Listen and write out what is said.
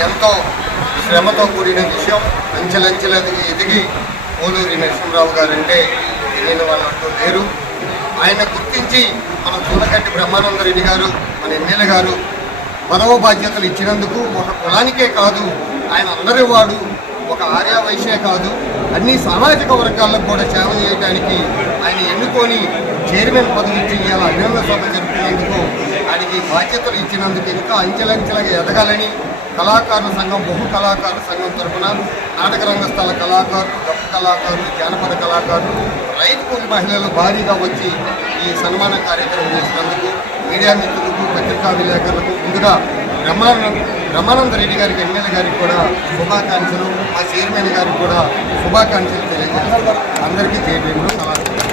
ఎంతో శ్రమతో కూడిన విషయం అంచెలంచెల ఎదిగి పోలూరి నరసింహరావు గారంటే తెలియని వాళ్ళంటూ లేరు. ఆయన గుర్తించి మన చూలకట్టి బ్రహ్మానంద రెడ్డి గారు మన ఎమ్మెల్యే గారు పదవ బాధ్యతలు ఇచ్చినందుకు ఒక కులానికే కాదు ఆయన అందరి వాడు ఒక ఆర్యావైశ్యే కాదు అన్ని సామాజిక వర్గాలకు కూడా సేవ చేయడానికి ఆయన ఎన్నుకొని చైర్మన్ పదవి ఇచ్చి ఇవాళ అభినందన సభ జరుపుకునేందుకు వారికి బాధ్యతలు ఇచ్చినందుకు ఇంకా అంచెలంచెలుగా ఎదగాలని కళాకారుల సంఘం బహు కళాకారుల సంఘం తరఫున నాటక రంగస్థల కళాకారులు గొప్ప కళాకారులు జానపద కళాకారులు రైతు కూలి మహిళలు భారీగా వచ్చి ఈ సన్మాన కార్యక్రమం చేసినందుకు మీడియా మిత్రులకు పత్రికా విలేకరులకు ముందుగా బ్రహ్మానంద బ్రహ్మానంద రెడ్డి గారికి ఎమ్మెల్యే గారికి కూడా శుభాకాంక్షలు మా చైర్మన్ గారికి కూడా శుభాకాంక్షలు తెలియజేస్తారు అందరికీ జై భీములు కళాకారులు